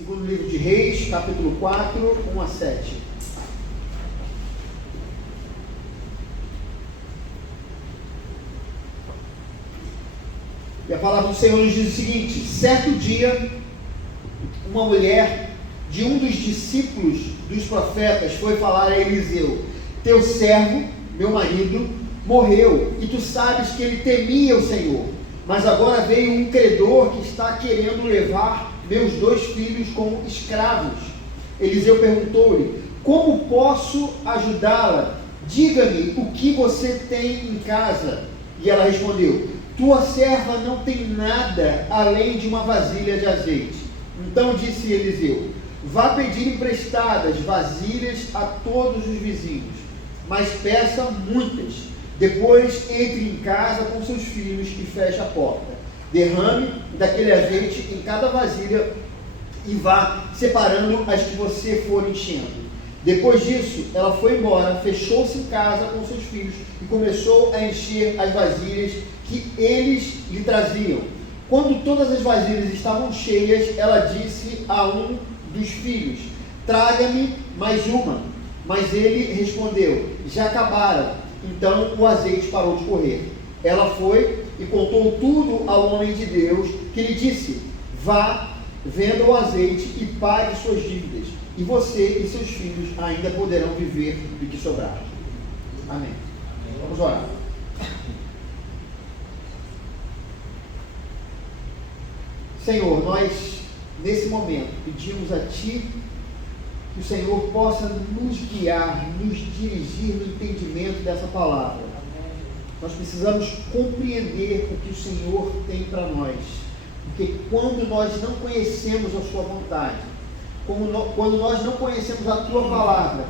Segundo livro de Reis, capítulo 4, 1 a 7. E a palavra do Senhor nos diz o seguinte: certo dia, uma mulher de um dos discípulos dos profetas foi falar a Eliseu: teu servo, meu marido, morreu, e tu sabes que ele temia o Senhor. Mas agora veio um credor que está querendo levar meus 2 filhos como escravos. Eliseu perguntou-lhe: como posso ajudá-la? Diga-me o que você tem em casa. E ela respondeu: tua serva não tem nada além de uma vasilha de azeite. Então disse Eliseu: vá pedir emprestadas vasilhas a todos os vizinhos, mas peça muitas. Depois entre em casa com seus filhos e feche a porta. Derrame daquele azeite em cada vasilha e vá separando as que você for enchendo. Depois disso, ela foi embora, fechou-se em casa com seus filhos e começou a encher as vasilhas que eles lhe traziam. Quando todas as vasilhas estavam cheias, ela disse a um dos filhos: traga-me mais uma. Mas ele respondeu: já acabaram. Então o azeite parou de correr. Ela foi e contou tudo ao homem de Deus, que lhe disse: vá, venda o azeite e pague suas dívidas, e você e seus filhos ainda poderão viver do que sobrar. Amém. Vamos orar. Senhor, nós nesse momento pedimos a Ti que o Senhor possa nos guiar, nos dirigir no entendimento dessa palavra. Nós precisamos compreender o que o Senhor tem para nós, porque quando nós não conhecemos a Sua vontade, quando nós não conhecemos a Tua palavra,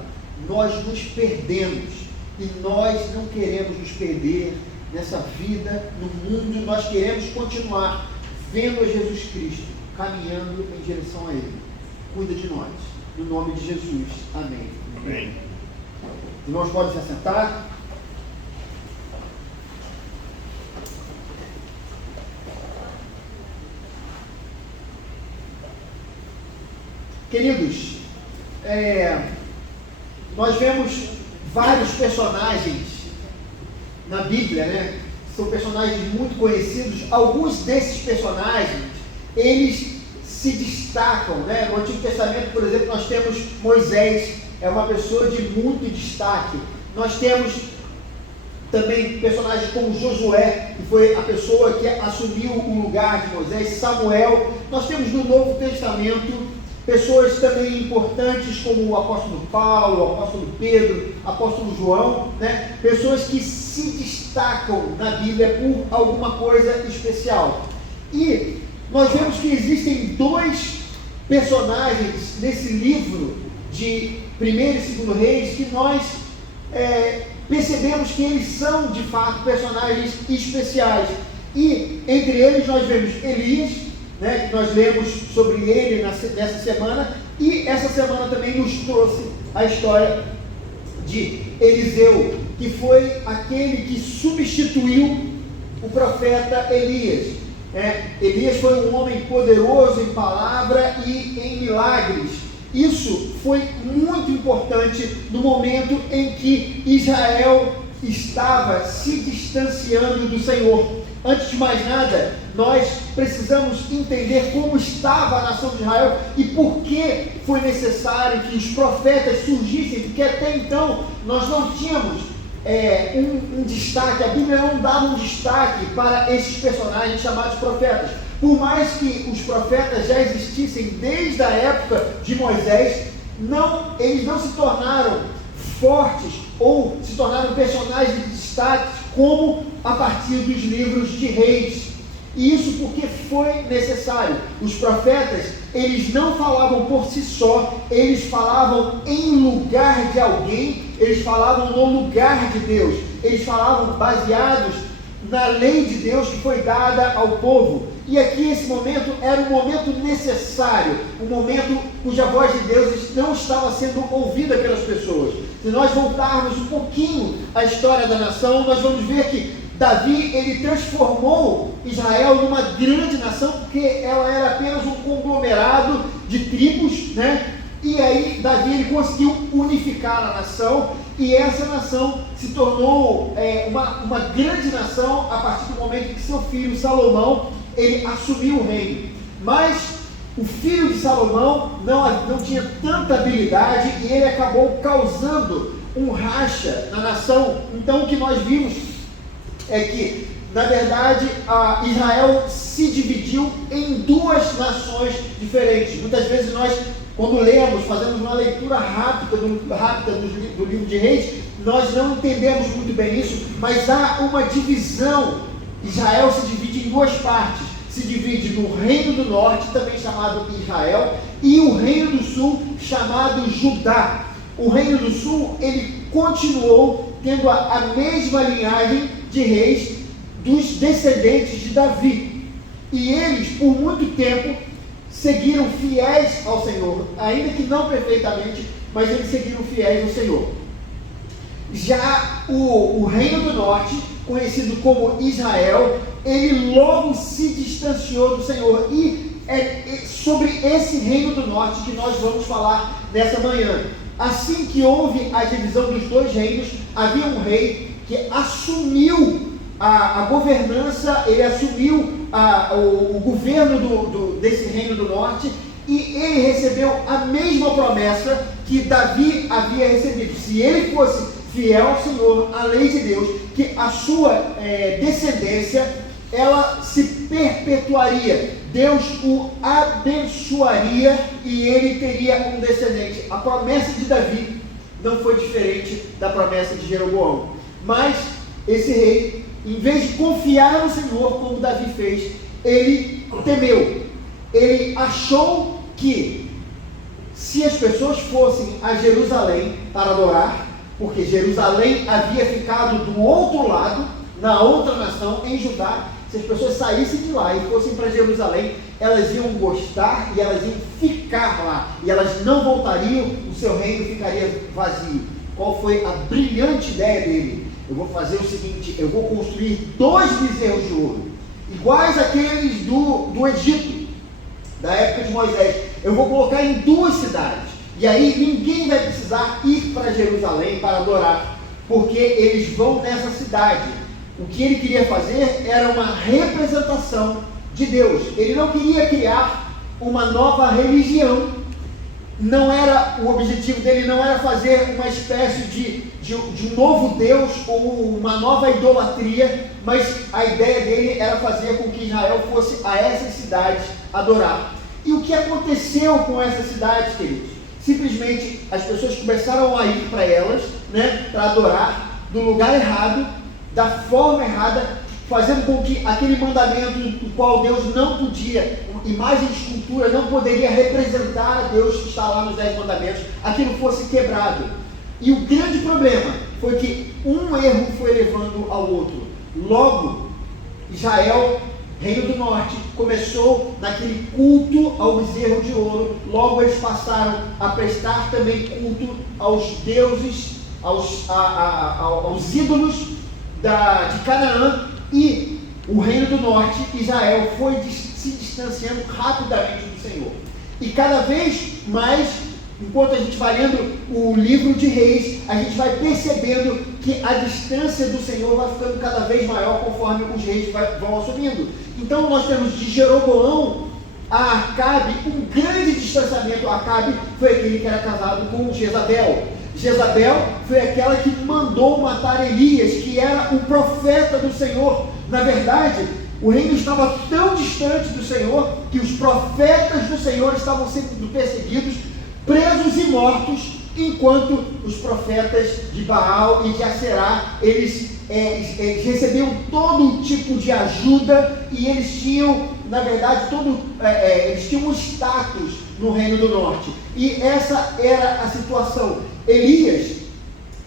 nós nos perdemos, e nós não queremos nos perder nessa vida, no mundo. Nós queremos continuar vendo a Jesus Cristo, caminhando em direção a Ele. Cuida de nós, no nome de Jesus. Amém. Amém. Irmãos, podem se assentar. Queridos, nós vemos vários personagens na Bíblia, né? São personagens muito conhecidos. Alguns desses personagens, eles se destacam, né? No Antigo Testamento, por exemplo, nós temos Moisés, é uma pessoa de muito destaque. Nós temos também personagens como Josué, que foi a pessoa que assumiu o lugar de Moisés, Samuel. Nós temos no Novo Testamento pessoas também importantes como o apóstolo Paulo, o apóstolo Pedro, o apóstolo João, né? Pessoas que se destacam na Bíblia por alguma coisa especial. E nós vemos que existem 2 personagens nesse livro de 1º e 2º Reis que nós percebemos que eles são de fato personagens especiais. E entre eles nós vemos Elias, né, que nós lemos sobre ele nessa semana, e essa semana também nos trouxe a história de Eliseu, que foi aquele que substituiu o profeta Elias. Elias foi um homem poderoso em palavra e em milagres. Isso foi muito importante no momento em que Israel estava se distanciando do Senhor. Antes de mais nada, nós precisamos entender como estava a nação de Israel e por que foi necessário que os profetas surgissem, porque até então nós não tínhamos um destaque. A Bíblia não dava um destaque para esses personagens chamados profetas. Por mais que os profetas já existissem desde a época de Moisés, eles não se tornaram fortes ou se tornaram personagens de destaque como a partir dos livros de Reis. E isso porque foi necessário. Os profetas, eles não falavam por si só, eles falavam em lugar de alguém, eles falavam no lugar de Deus, eles falavam baseados na lei de Deus que foi dada ao povo. E aqui esse momento era um momento necessário, um momento cuja voz de Deus não estava sendo ouvida pelas pessoas. Se nós voltarmos um pouquinho à história da nação, nós vamos ver que Davi, ele transformou Israel numa grande nação, porque ela era apenas um conglomerado de tribos, né? E aí Davi, ele conseguiu unificar a nação, e essa nação se tornou uma grande nação a partir do momento em que seu filho Salomão, ele assumiu o reino. Mas o filho de Salomão não tinha tanta habilidade, e ele acabou causando um racha na nação. Então o que nós vimos é que, na verdade, Israel se dividiu em duas nações diferentes. Muitas vezes nós, quando lemos, fazemos uma leitura rápida do livro de Reis, nós não entendemos muito bem isso, mas há uma divisão. Israel se divide em duas partes. Se divide no Reino do Norte, também chamado Israel, e o Reino do Sul, chamado Judá. O Reino do Sul, ele continuou tendo a mesma linhagem de reis dos descendentes de Davi. E eles, por muito tempo, seguiram fiéis ao Senhor, ainda que não perfeitamente, mas eles seguiram fiéis ao Senhor. Já o Reino do Norte, conhecido como Israel, ele logo se distanciou do Senhor. E é sobre esse Reino do Norte que nós vamos falar nessa manhã. Assim que houve a divisão dos dois reinos, havia um rei que assumiu a governança, ele assumiu o governo desse Reino do Norte, e ele recebeu a mesma promessa que Davi havia recebido. Se ele fosse fiel ao Senhor, à lei de Deus, que a sua descendência, ela se perpetuaria. Deus o abençoaria e ele teria um descendente. A promessa de Davi não foi diferente da promessa de Jeroboão. Mas esse rei, em vez de confiar no Senhor, como Davi fez, ele temeu. Ele achou que, se as pessoas fossem a Jerusalém para adorar, porque Jerusalém havia ficado do outro lado, na outra nação, em Judá, se as pessoas saíssem de lá e fossem para Jerusalém, elas iam gostar e elas iam ficar lá, e elas não voltariam, o seu reino ficaria vazio. Qual foi a brilhante ideia dele? Eu vou fazer o seguinte, eu vou construir 2 bezerros de ouro, iguais àqueles do Egito, da época de Moisés. Eu vou colocar em 2 cidades, e aí ninguém vai precisar ir para Jerusalém para adorar, porque eles vão nessa cidade. O que ele queria fazer era uma representação de Deus. Ele não queria criar uma nova religião. Não era, o objetivo dele não era fazer uma espécie de um novo Deus ou uma nova idolatria, mas a ideia dele era fazer com que Israel fosse a essas cidades adorar. E o que aconteceu com essas cidades, queridos? Simplesmente as pessoas começaram a ir para elas, para adorar do lugar errado, da forma errada, fazendo com que aquele mandamento do qual Deus não podia, imagem de escultura, não poderia representar a Deus que está lá nos 10 mandamentos, aquilo fosse quebrado. E o grande problema foi que um erro foi levando ao outro. Logo, Israel, Reino do Norte, começou naquele culto ao bezerro de ouro. Logo eles passaram a prestar também culto aos deuses, aos ídolos de Canaã, e o Reino do Norte, Israel, foi se distanciando rapidamente do Senhor. E cada vez mais, enquanto a gente vai lendo o livro de Reis, a gente vai percebendo que a distância do Senhor vai ficando cada vez maior conforme os reis vão assumindo. Então nós temos de Jeroboão a Acabe um grande distanciamento. Acabe foi aquele que era casado com Jezabel. Jezabel foi aquela que mandou matar Elias, que era o profeta do Senhor. Na verdade, o reino estava tão distante do Senhor que os profetas do Senhor estavam sendo perseguidos, presos e mortos, enquanto os profetas de Baal e de Aserá, eles recebiam todo tipo de ajuda, e eles tinham, na verdade, eles tinham um status no Reino do Norte. E essa era a situação. Elias,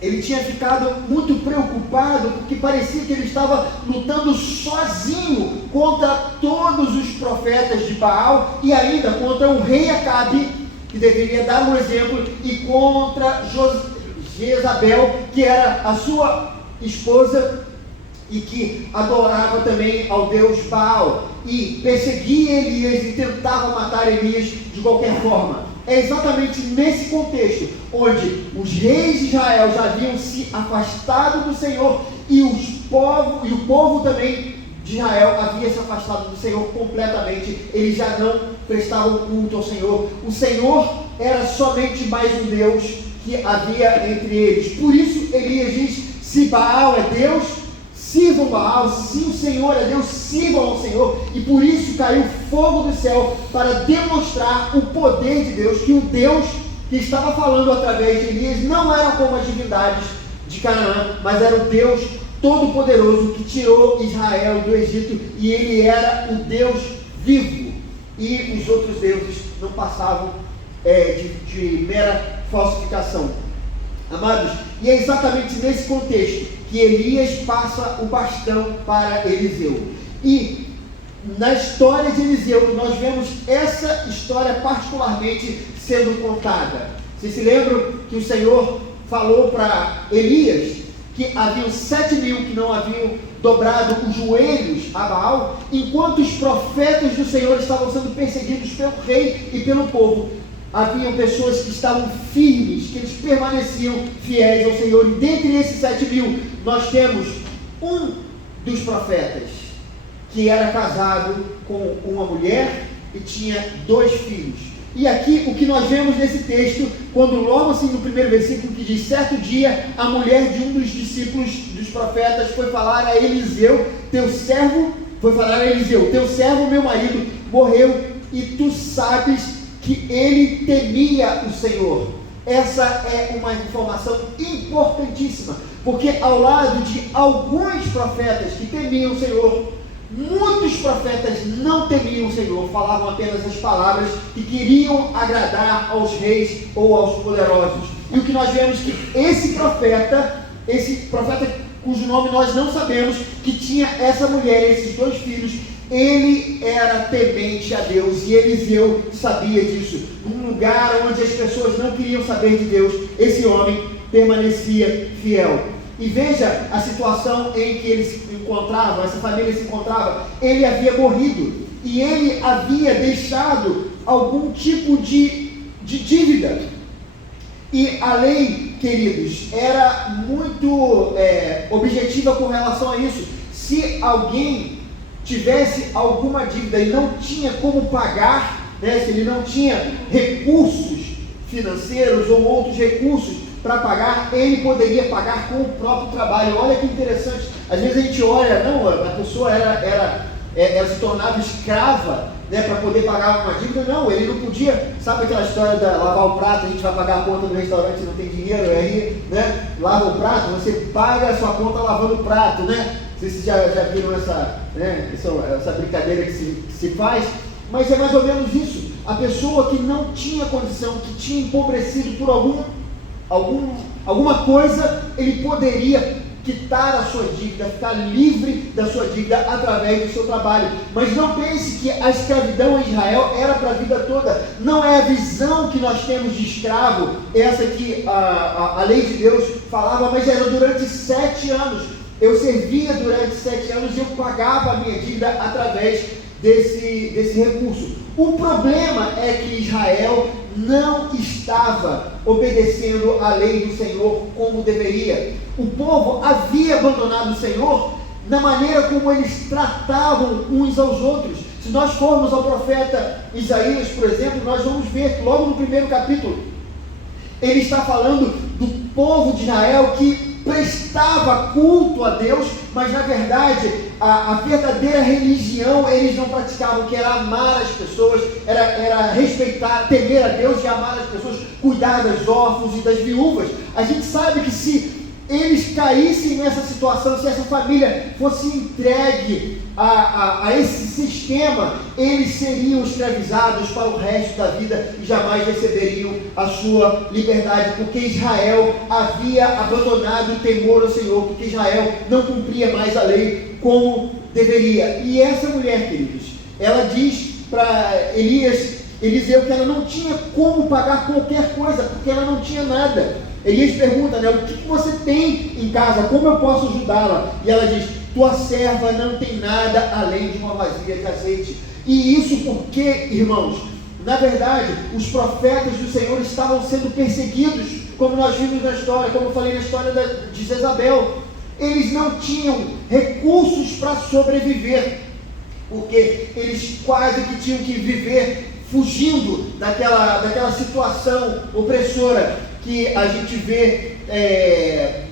ele tinha ficado muito preocupado, porque parecia que ele estava lutando sozinho contra todos os profetas de Baal, e ainda contra o rei Acabe, que deveria dar um exemplo, e contra Jezabel, que era a sua esposa. e que adorava também ao Deus Baal, e perseguia Elias e tentava matar Elias de qualquer forma. É exatamente nesse contexto onde os reis de Israel já haviam se afastado do Senhor e o povo também de Israel havia se afastado do Senhor completamente. Eles já não prestavam culto ao Senhor. O Senhor era somente mais um Deus que havia entre eles. Por isso Elias diz: se Baal é Deus, sirvam Baal. Se o Senhor é Deus, sirvam ao Senhor. E por isso caiu fogo do céu para demonstrar o poder de Deus, que o Deus que estava falando através de Elias não era como as divindades de Canaã, mas era o Deus Todo-Poderoso que tirou Israel do Egito, e ele era o Deus vivo, e os outros deuses não passavam de mera falsificação. Amados, e é exatamente nesse contexto que Elias passa o bastão para Eliseu. E na história de Eliseu, nós vemos essa história particularmente sendo contada. Vocês se lembram que o Senhor falou para Elias que haviam 7.000 que não haviam dobrado os joelhos a Baal, enquanto os profetas do Senhor estavam sendo perseguidos pelo rei e pelo povo. Haviam pessoas que estavam firmes, que eles permaneciam fiéis ao Senhor. E dentre esses 7.000, nós temos um dos profetas que era casado com uma mulher e tinha 2 filhos. E aqui o que nós vemos nesse texto, quando logo assim no primeiro versículo que diz: certo dia a mulher de um dos discípulos dos profetas foi falar a Eliseu, teu servo, meu marido, morreu, e tu sabes que ele temia o Senhor. Essa é uma informação importantíssima, porque ao lado de alguns profetas que temiam o Senhor, muitos profetas não temiam o Senhor, falavam apenas as palavras que queriam agradar aos reis ou aos poderosos. E o que nós vemos que esse profeta cujo nome nós não sabemos, que tinha essa mulher, esses 2 filhos, ele era temente a Deus, e Eliseu sabia disso. Num lugar onde as pessoas não queriam saber de Deus, esse homem permanecia fiel. E veja a situação em que ele se encontrava, essa família se encontrava. Ele havia morrido e ele havia deixado algum tipo de dívida. E a lei, queridos, era muito objetiva com relação a isso. Se alguém tivesse alguma dívida e não tinha como pagar, se ele não tinha recursos financeiros ou outros recursos para pagar, ele poderia pagar com o próprio trabalho. Olha que interessante. Às vezes a gente olha, não, a pessoa ela se tornava escrava, para poder pagar uma dívida. Não, ele não podia. Sabe aquela história de lavar o prato? A gente vai pagar a conta do restaurante e não tem dinheiro, aí, lava o prato, você paga a sua conta lavando o prato, Não sei se vocês já viram essa brincadeira que se faz, mas é mais ou menos isso. A pessoa que não tinha condição, que tinha empobrecido por alguma coisa, ele poderia quitar a sua dívida, ficar livre da sua dívida através do seu trabalho. Mas não pense que a escravidão em Israel era para a vida toda. Não é a visão que nós temos de escravo, essa que a lei de Deus falava, mas era durante 7 anos. Eu servia durante 7 anos e eu pagava a minha dívida através desse recurso. O problema é que Israel não estava obedecendo a lei do Senhor como deveria. O povo havia abandonado o Senhor na maneira como eles tratavam uns aos outros. Se nós formos ao profeta Isaías, por exemplo, nós vamos ver que logo no primeiro capítulo, ele está falando do povo de Israel que prestava culto a Deus, mas na verdade a verdadeira religião eles não praticavam, que era amar as pessoas, era respeitar, temer a Deus e amar as pessoas, cuidar dos órfãos e das viúvas. A gente sabe que se eles caíssem nessa situação, se essa família fosse entregue a esse sistema, eles seriam escravizados para o resto da vida e jamais receberiam a sua liberdade, porque Israel havia abandonado o temor ao Senhor, porque Israel não cumpria mais a lei como deveria. E essa mulher, queridos, ela diz para Eliseu que ela não tinha como pagar qualquer coisa, porque ela não tinha nada. Elias pergunta, o que você tem em casa, como eu posso ajudá-la? E ela diz, tua serva não tem nada além de uma vasilha de azeite. E isso porque, irmãos, na verdade, os profetas do Senhor estavam sendo perseguidos, como nós vimos na história, como eu falei na história de Jezabel. Eles não tinham recursos para sobreviver, porque eles quase que tinham que viver fugindo daquela situação opressora que a gente vê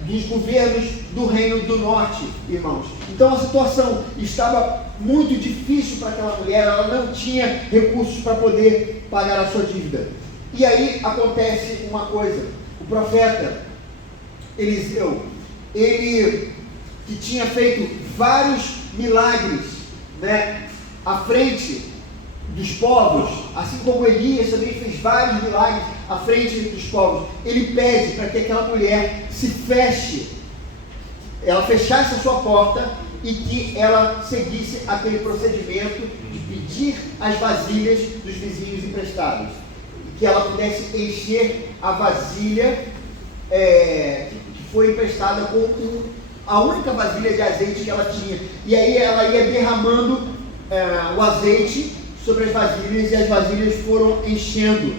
dos governos do Reino do Norte, irmãos. Então a situação estava muito difícil para aquela mulher, ela não tinha recursos para poder pagar a sua dívida. E aí acontece uma coisa: o profeta Eliseu, ele que tinha feito vários milagres, né, à frente dos povos, assim como Elias também fez vários milagres à frente dos povos, ele pede para que aquela mulher se feche, ela fechasse a sua porta e que ela seguisse aquele procedimento de pedir as vasilhas dos vizinhos emprestados, que ela pudesse encher a vasilha que foi emprestada com a única vasilha de azeite que ela tinha, e aí ela ia derramando o azeite sobre as vasilhas, e as vasilhas foram enchendo,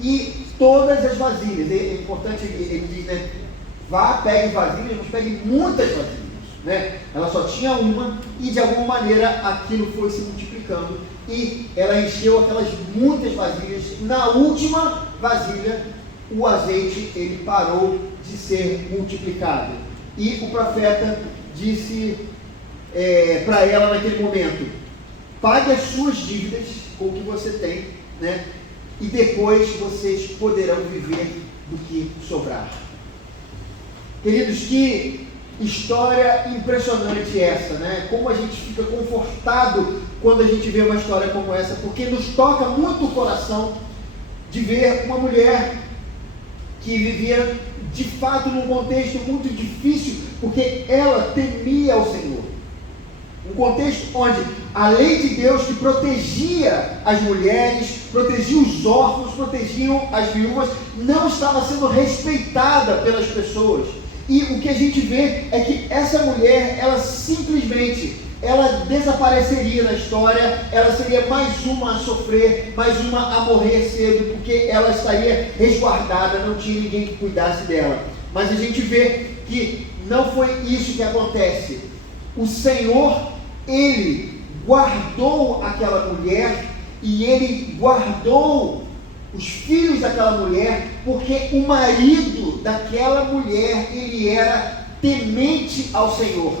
e todas as vasilhas, é importante, ele diz, né, vá, pegue vasilhas, mas pegue muitas vasilhas, né? Ela só tinha uma, e de alguma maneira aquilo foi se multiplicando, e ela encheu aquelas muitas vasilhas. Na última vasilha, o azeite ele parou de ser multiplicado, e o profeta disse para ela naquele momento: pague as suas dívidas com o que você tem, né? E depois vocês poderão viver do que sobrar. Queridos, que história impressionante essa, né? Como a gente fica confortado quando a gente vê uma história como essa, porque nos toca muito o coração de ver uma mulher que vivia de fato num contexto muito difícil, porque ela temia ao Senhor. Um contexto onde a lei de Deus, que protegia as mulheres, protegia os órfãos, protegiam as viúvas, não estava sendo respeitada pelas pessoas. E o que a gente vê é que essa mulher, ela simplesmente, ela desapareceria na história, ela seria mais uma a sofrer, mais uma a morrer cedo, porque ela estaria resguardada, não tinha ninguém que cuidasse dela. Mas a gente vê que não foi isso que acontece. O Senhor, Ele guardou aquela mulher, e Ele guardou os filhos daquela mulher, porque o marido daquela mulher, ele era temente ao Senhor.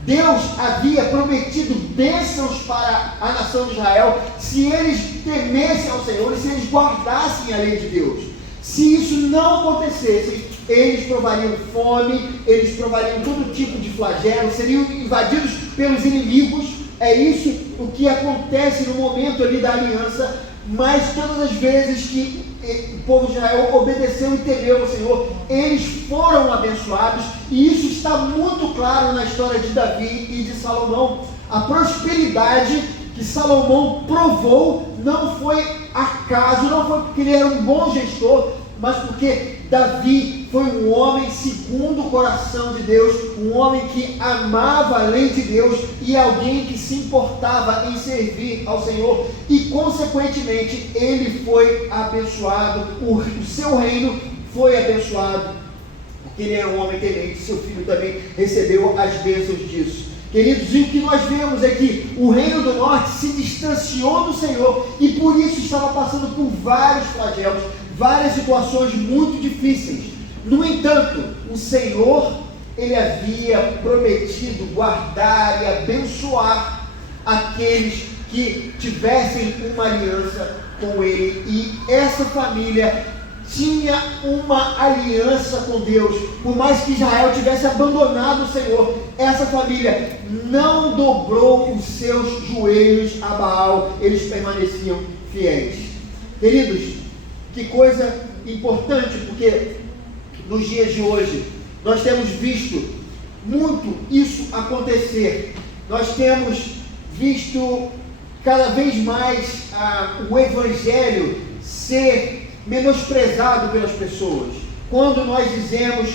Deus havia prometido bênçãos para a nação de Israel, se eles temessem ao Senhor e se eles guardassem a lei de Deus. Se isso não acontecesse, eles provariam fome, eles provariam todo tipo de flagelo, seriam invadidos pelos inimigos. É isso o que acontece no momento ali da aliança. Mas todas as vezes que o povo de Israel obedeceu e temeu ao Senhor, eles foram abençoados, e isso está muito claro na história de Davi e de Salomão. A prosperidade que Salomão provou não foi acaso, não foi porque ele era um bom gestor, mas porque Davi foi um homem segundo o coração de Deus, um homem que amava a lei de Deus e alguém que se importava em servir ao Senhor, e consequentemente ele foi abençoado, o seu reino foi abençoado, porque ele era um homem temente, seu filho também recebeu as bênçãos disso. Queridos, e o que nós vemos é que o Reino do Norte se distanciou do Senhor, e por isso estava passando por vários flagelos, várias situações muito difíceis. No entanto, o Senhor, Ele havia prometido guardar e abençoar aqueles que tivessem uma aliança com Ele, e essa família tinha uma aliança com Deus. Por mais que Israel tivesse abandonado o Senhor, essa família não dobrou os seus joelhos a Baal, eles permaneciam fiéis. Queridos, que coisa importante, porque nos dias de hoje nós temos visto muito isso acontecer. Nós temos visto cada vez mais o Evangelho ser menosprezado pelas pessoas. Quando nós dizemos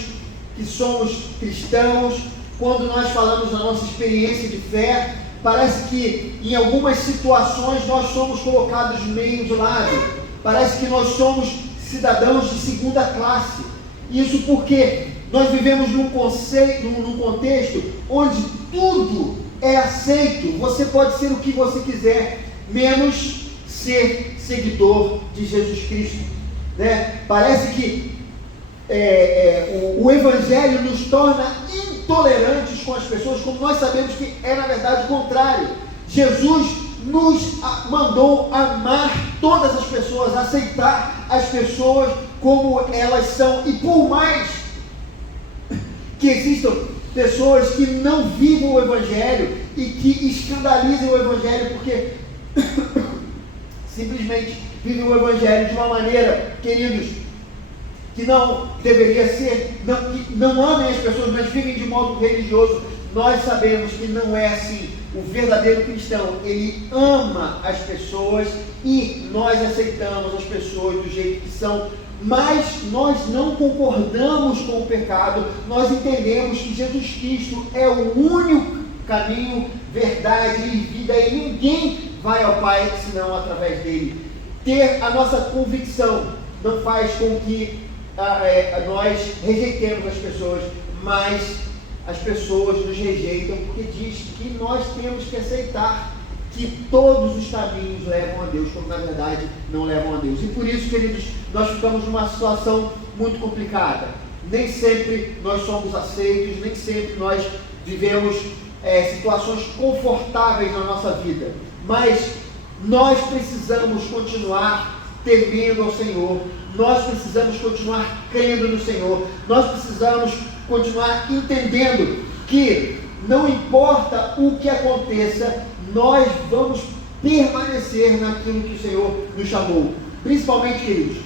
que somos cristãos, quando nós falamos da nossa experiência de fé, parece que em algumas situações nós somos colocados meio de lado. Parece que nós somos cidadãos de segunda classe. Isso porque nós vivemos num contexto onde tudo é aceito. Você pode ser o que você quiser, menos ser seguidor de Jesus Cristo, né? Parece que o Evangelho nos torna intolerantes com as pessoas, como nós sabemos que é na verdade o contrário. Jesus nos mandou amar todas as pessoas, aceitar as pessoas como elas são, e por mais que existam pessoas que não vivam o Evangelho e que escandalizem o Evangelho porque simplesmente vivem o Evangelho de uma maneira, queridos, que não deveria ser, que não amem as pessoas, mas vivem de modo religioso. Nós sabemos que não é assim. O verdadeiro cristão, ele ama as pessoas e nós aceitamos as pessoas do jeito que são, mas nós não concordamos com o pecado. Nós entendemos que Jesus Cristo é o único caminho, verdade e vida, e ninguém vai ao Pai senão através dele. Ter a nossa convicção não faz com que nós rejeitemos as pessoas, mas as pessoas nos rejeitam porque diz que nós temos que aceitar que todos os caminhos levam a Deus, quando na verdade não levam a Deus. E por isso, queridos, nós ficamos numa situação muito complicada. Nem sempre nós somos aceitos, nem sempre nós vivemos situações confortáveis na nossa vida, mas nós precisamos continuar temendo ao Senhor, nós precisamos continuar crendo no Senhor, nós precisamos continuar entendendo que não importa o que aconteça, nós vamos permanecer naquilo que o Senhor nos chamou. Principalmente, queridos,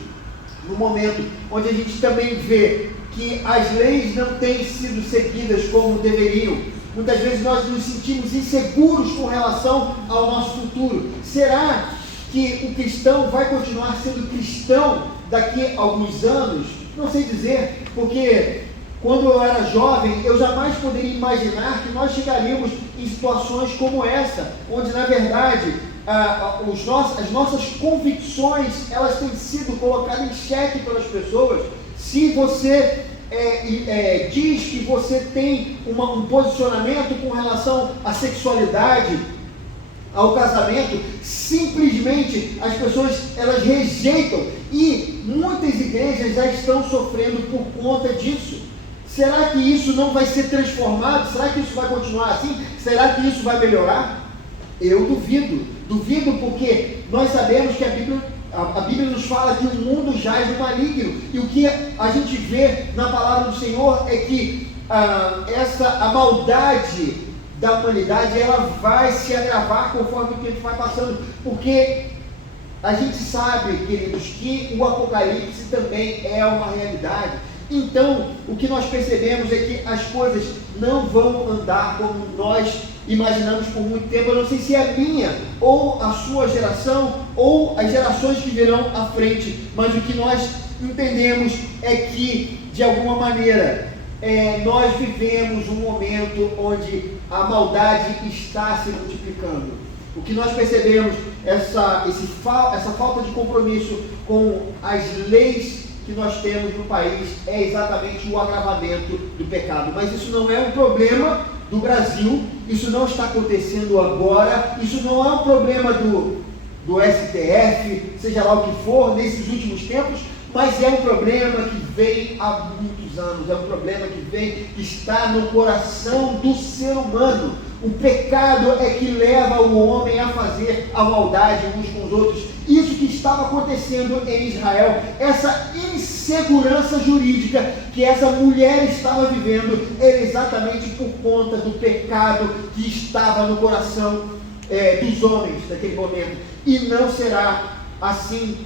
no momento onde a gente também vê que as leis não têm sido seguidas como deveriam. Muitas vezes nós nos sentimos inseguros com relação ao nosso futuro. Será que o cristão vai continuar sendo cristão daqui a alguns anos? Não sei dizer, porque quando eu era jovem, eu jamais poderia imaginar que nós chegaríamos em situações como essa, onde na verdade as nossas convicções, elas têm sido colocadas em xeque pelas pessoas. Se você diz que você tem um posicionamento com relação à sexualidade, ao casamento, simplesmente as pessoas, elas rejeitam, e muitas igrejas já estão sofrendo por conta disso. Será que isso não vai ser transformado? Será que isso vai continuar assim? Será que isso vai melhorar? Eu duvido porque nós sabemos que a Bíblia nos fala que o mundo jaz no maligno, e o que a gente vê na palavra do Senhor é que a maldade da humanidade, ela vai se agravar conforme o tempo vai passando, porque a gente sabe, queridos, que o Apocalipse também é uma realidade. Então, o que nós percebemos é que as coisas não vão andar como nós imaginamos por muito tempo. Eu não sei se é a minha, ou a sua geração, ou as gerações que virão à frente, mas o que nós entendemos é que, de alguma maneira, nós vivemos um momento onde a maldade está se multiplicando. O que nós percebemos, essa falta de compromisso com as leis que nós temos no país, é exatamente o agravamento do pecado. Mas isso não é um problema do Brasil, isso não está acontecendo agora, isso não é um problema do STF, seja lá o que for, nesses últimos tempos, mas é um problema que vem há muitos anos, é um problema que está no coração do ser humano. O pecado é que leva o homem a fazer a maldade uns com os outros. Isso que estava acontecendo em Israel, essa insegurança jurídica que essa mulher estava vivendo, era exatamente por conta do pecado que estava no coração dos homens naquele momento. E não será assim,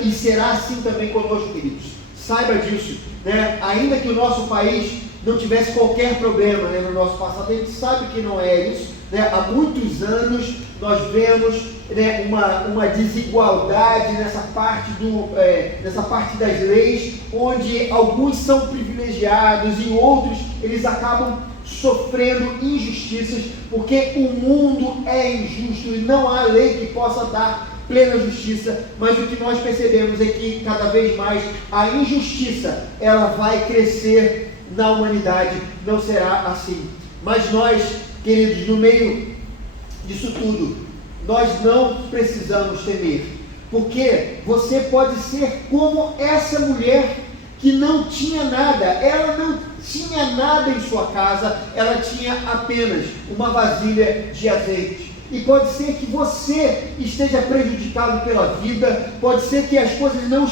e será assim também conosco, queridos. Saiba disso, né? Ainda que o nosso país não tivesse qualquer problema, né, no nosso passado, a gente sabe que não é isso, né? Há muitos anos nós vemos, né, uma desigualdade nessa parte das leis, onde alguns são privilegiados e outros eles acabam sofrendo injustiças, porque o mundo é injusto e não há lei que possa dar plena justiça, mas o que nós percebemos é que cada vez mais a injustiça ela vai crescer na humanidade, não será assim. Mas nós, queridos, no meio disso tudo, nós não precisamos temer, porque você pode ser como essa mulher que não tinha nada, ela não tinha nada em sua casa, ela tinha apenas uma vasilha de azeite. E pode ser que você esteja prejudicado pela vida, pode ser que as coisas não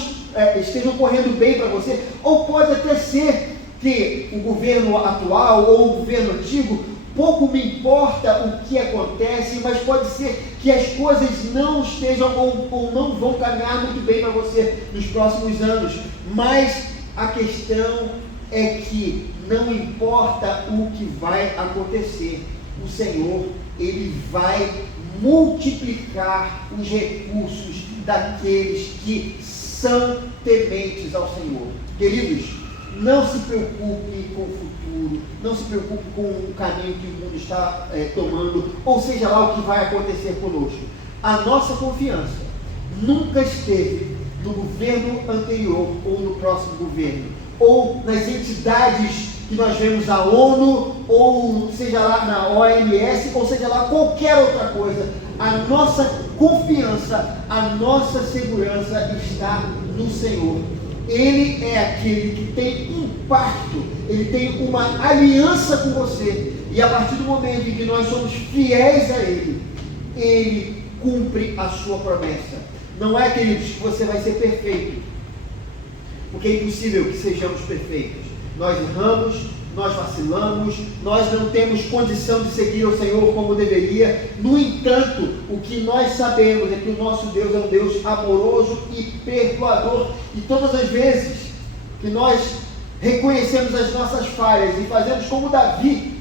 estejam correndo bem para você, ou pode até ser que o governo atual ou o governo antigo, pouco me importa o que acontece, mas pode ser que as coisas não estejam ou não vão caminhar muito bem para você nos próximos anos. Mas a questão é que não importa o que vai acontecer, o Senhor, Ele vai multiplicar os recursos daqueles que são tementes ao Senhor. Queridos, não se preocupe com o futuro, não se preocupe com o caminho que o mundo está tomando, ou seja lá o que vai acontecer conosco. A nossa confiança nunca esteve no governo anterior ou no próximo governo, ou nas entidades que nós vemos, a ONU, ou seja lá na OMS, ou seja lá qualquer outra coisa. A nossa confiança, a nossa segurança está no Senhor. Ele é aquele que tem um pacto, ele tem uma aliança com você, e a partir do momento em que nós somos fiéis a Ele, Ele cumpre a sua promessa. Não é, queridos, que você vai ser perfeito, porque é impossível que sejamos perfeitos. Nós erramos, nós vacilamos, nós não temos condição de seguir o Senhor como deveria. No entanto, o que nós sabemos é que o nosso Deus é um Deus amoroso e perdoador, e todas as vezes que nós reconhecemos as nossas falhas e fazemos como Davi,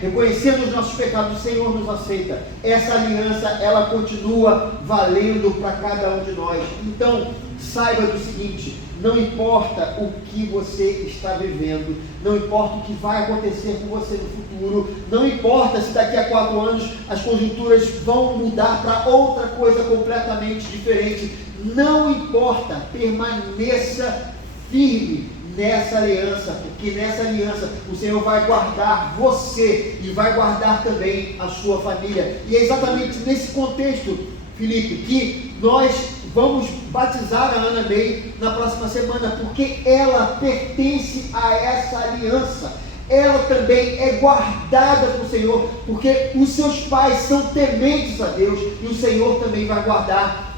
reconhecendo os nossos pecados, o Senhor nos aceita. Essa aliança, ela continua valendo para cada um de nós. Então, saiba do seguinte: não importa o que você está vivendo, não importa o que vai acontecer com você no futuro, não importa se daqui a 4 anos as conjunturas vão mudar para outra coisa completamente diferente, não importa, permaneça firme nessa aliança, porque nessa aliança o Senhor vai guardar você e vai guardar também a sua família. E é exatamente nesse contexto, Felipe, que nós vamos batizar a Ana May na próxima semana, porque ela pertence a essa aliança. Ela também é guardada pelo Senhor, porque os seus pais são tementes a Deus, e o Senhor também vai guardar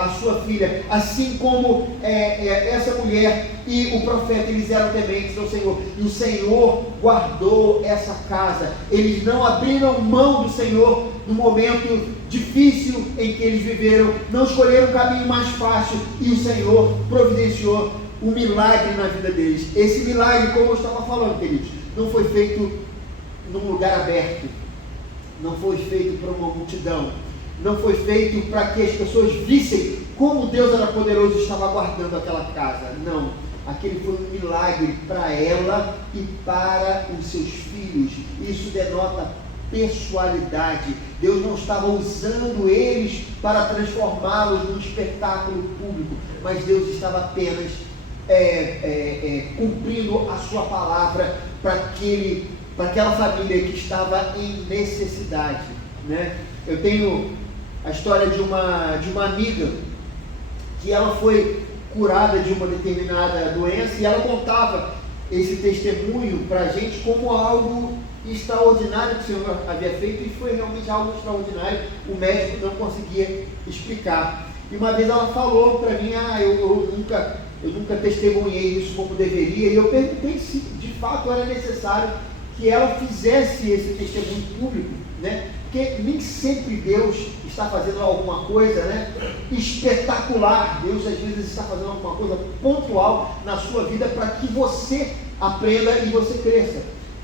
a sua filha, assim como essa mulher e o profeta, eles eram tementes ao Senhor, e o Senhor guardou essa casa. Eles não abriram mão do Senhor no momento difícil em que eles viveram, não escolheram o caminho mais fácil, e o Senhor providenciou um milagre na vida deles. Esse milagre, como eu estava falando, queridos, não foi feito num lugar aberto, não foi feito para uma multidão, não foi feito para que as pessoas vissem como Deus era poderoso e estava guardando aquela casa. Não, aquele foi um milagre para ela e para os seus filhos. Isso denota pessoalidade. Deus não estava usando eles para transformá-los num espetáculo público, mas Deus estava apenas cumprindo a sua palavra para aquela família que estava em necessidade, Eu tenho a história de uma amiga que ela foi curada de uma determinada doença, e ela contava esse testemunho para a gente como algo extraordinário que o Senhor havia feito, e foi realmente algo extraordinário. O médico não conseguia explicar. E uma vez ela falou para mim: eu nunca testemunhei isso como deveria, e eu perguntei se de fato era necessário que ela fizesse esse testemunho público, porque nem sempre Deus está fazendo alguma coisa espetacular. Deus às vezes está fazendo alguma coisa pontual na sua vida para que você aprenda e você cresça.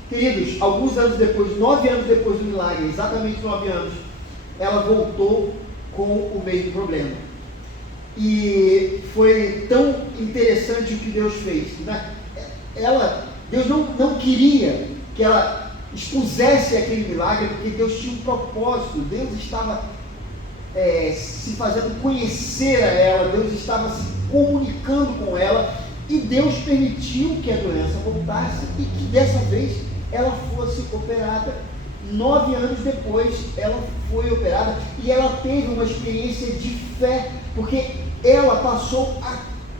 Queridos, alguns anos depois, 9 anos depois do milagre, exatamente 9 anos, ela voltou com o mesmo problema. E foi tão interessante o que Deus fez. Deus não queria que ela expusesse aquele milagre, porque Deus tinha um propósito. Deus estava se fazendo conhecer a ela, Deus estava se comunicando com ela, e Deus permitiu que a doença voltasse e que dessa vez ela fosse operada. 9 anos depois ela foi operada e ela teve uma experiência de fé, porque ela passou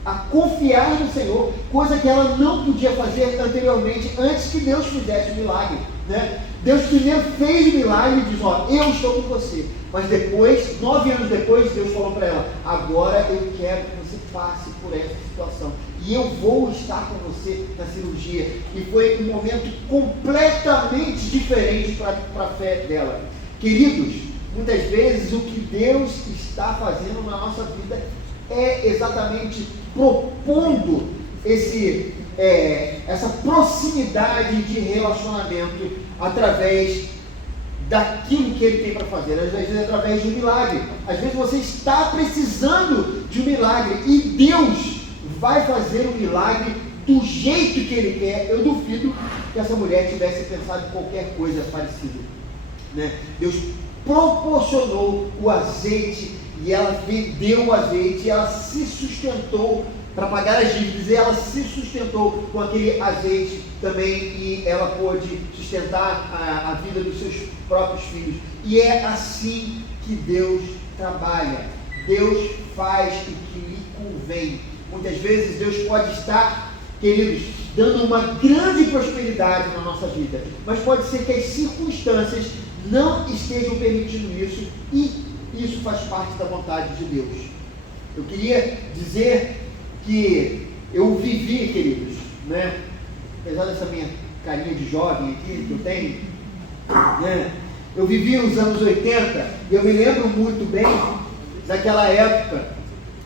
a confiar no Senhor, coisa que ela não podia fazer anteriormente, antes que Deus fizesse o milagre, né? Deus primeiro fez o milagre e diz: ó, eu estou com você. Mas depois, 9 anos depois, Deus falou para ela: agora eu quero que você passe por essa situação e eu vou estar com você na cirurgia. E foi um momento completamente diferente para a fé dela. Queridos, muitas vezes o que Deus está fazendo na nossa vida é exatamente propondo essa proximidade de relacionamento através daquilo que Ele tem para fazer, às vezes através de um milagre. Às vezes você está precisando de um milagre e Deus vai fazer o milagre do jeito que Ele quer. Eu duvido que essa mulher tivesse pensado em qualquer coisa parecida, né? Deus proporcionou o azeite e ela vendeu o azeite e ela se sustentou para pagar as dívidas, e ela se sustentou com aquele azeite também, e ela pôde sustentar a vida dos seus próprios filhos. E é assim que Deus trabalha. Deus faz o que lhe convém. Muitas vezes Deus pode estar, queridos, dando uma grande prosperidade na nossa vida, mas pode ser que as circunstâncias não estejam permitindo isso, e isso faz parte da vontade de Deus. Eu queria dizer que eu vivi, queridos, né? Apesar dessa minha carinha de jovem aqui que eu tenho, né? Eu vivi os anos 80 e eu me lembro muito bem daquela época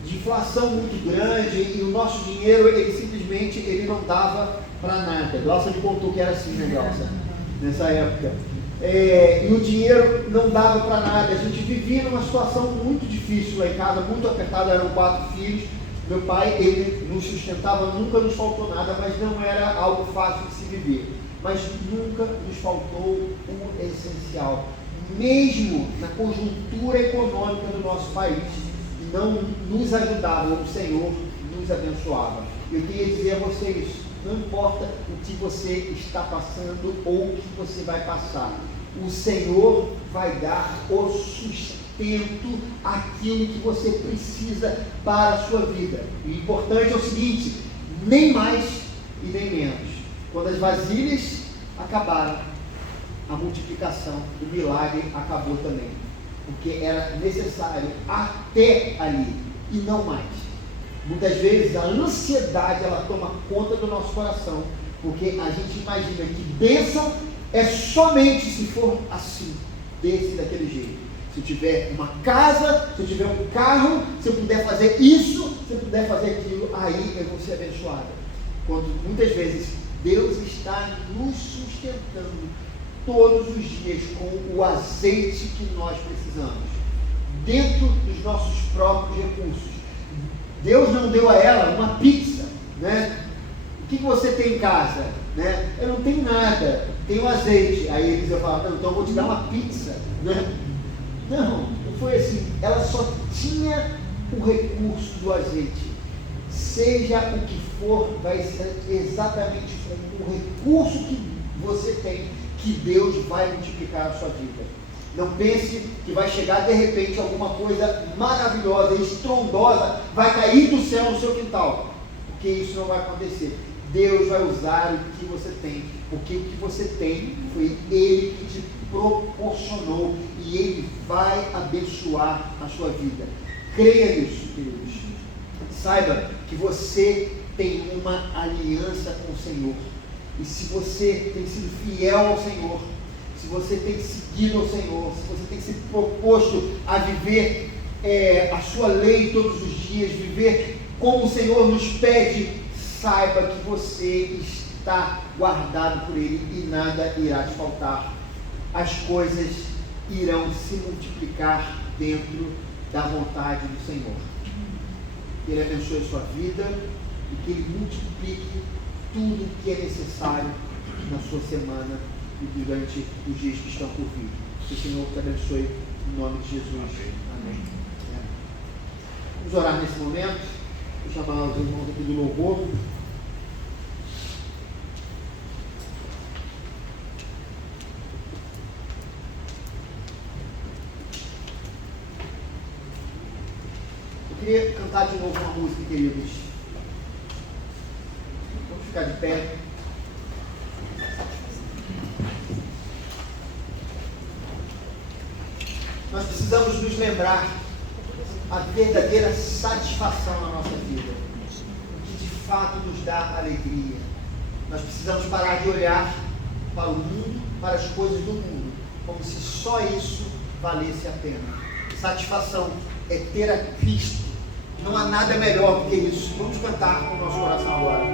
de inflação muito grande, e o nosso dinheiro, ele simplesmente não dava para nada. Glaucia me contou que era assim, né, Glaucia? Nessa época. E o dinheiro não dava para nada. A gente vivia numa situação muito difícil lá em casa, muito apertada. Eram 4 filhos. Meu pai, ele nos sustentava, nunca nos faltou nada, mas não era algo fácil de se viver. Mas nunca nos faltou o essencial. Mesmo na conjuntura econômica do nosso país, não nos ajudava, o Senhor nos abençoava. Eu queria dizer a vocês: não importa o que você está passando ou o que você vai passar, o Senhor vai dar o sustento, aquilo que você precisa para a sua vida. E o importante é o seguinte: nem mais e nem menos. Quando as vasilhas acabaram, a multiplicação, o milagre acabou também, porque era necessário até ali e não mais. Muitas vezes a ansiedade, ela toma conta do nosso coração, porque a gente imagina que bênção é somente se for assim, daquele jeito. Se eu tiver uma casa, se eu tiver um carro, se eu puder fazer isso, se eu puder fazer aquilo, aí eu vou ser abençoada. Quando muitas vezes Deus está nos sustentando todos os dias com o azeite que nós precisamos, dentro dos nossos próprios recursos. Deus não deu a ela uma pizza, né? O que você tem em casa? Né? Eu não tenho nada, tenho azeite. Aí Eliseu fala: então eu vou te dar uma pizza, né? Não foi assim. Ela só tinha o recurso do azeite. Seja o que for, vai ser exatamente com o recurso que você tem que Deus vai multiplicar a sua vida. Não pense que vai chegar de repente alguma coisa maravilhosa, estrondosa, vai cair do céu no seu quintal, porque isso não vai acontecer. Deus vai usar o que você tem, porque o que você tem foi Ele que te proporcionou, e Ele vai abençoar a sua vida. Creia nisso, queridos. Saiba que você tem uma aliança com o Senhor, e se você tem sido fiel ao Senhor, se você tem seguido ao Senhor, se você tem se proposto a viver a sua lei todos os dias, viver como o Senhor nos pede, saiba que você está guardado por Ele e nada irá te faltar. As coisas irão se multiplicar dentro da vontade do Senhor. Que Ele abençoe a sua vida e que Ele multiplique tudo o que é necessário na sua semana, e durante os dias que estão por vir. Que o Senhor te abençoe em nome de Jesus. Amém. Vamos orar nesse momento. Vou chamar os irmãos aqui do louvor. Eu queria cantar de novo uma música, queridos. Vamos ficar de pé. Nós precisamos nos lembrar a verdadeira satisfação na nossa vida, o que de fato nos dá alegria. Nós precisamos parar de olhar para o mundo, para as coisas do mundo, como se só isso valesse a pena. Satisfação é ter a Cristo. Não há nada melhor do que isso. Vamos cantar com o nosso coração agora.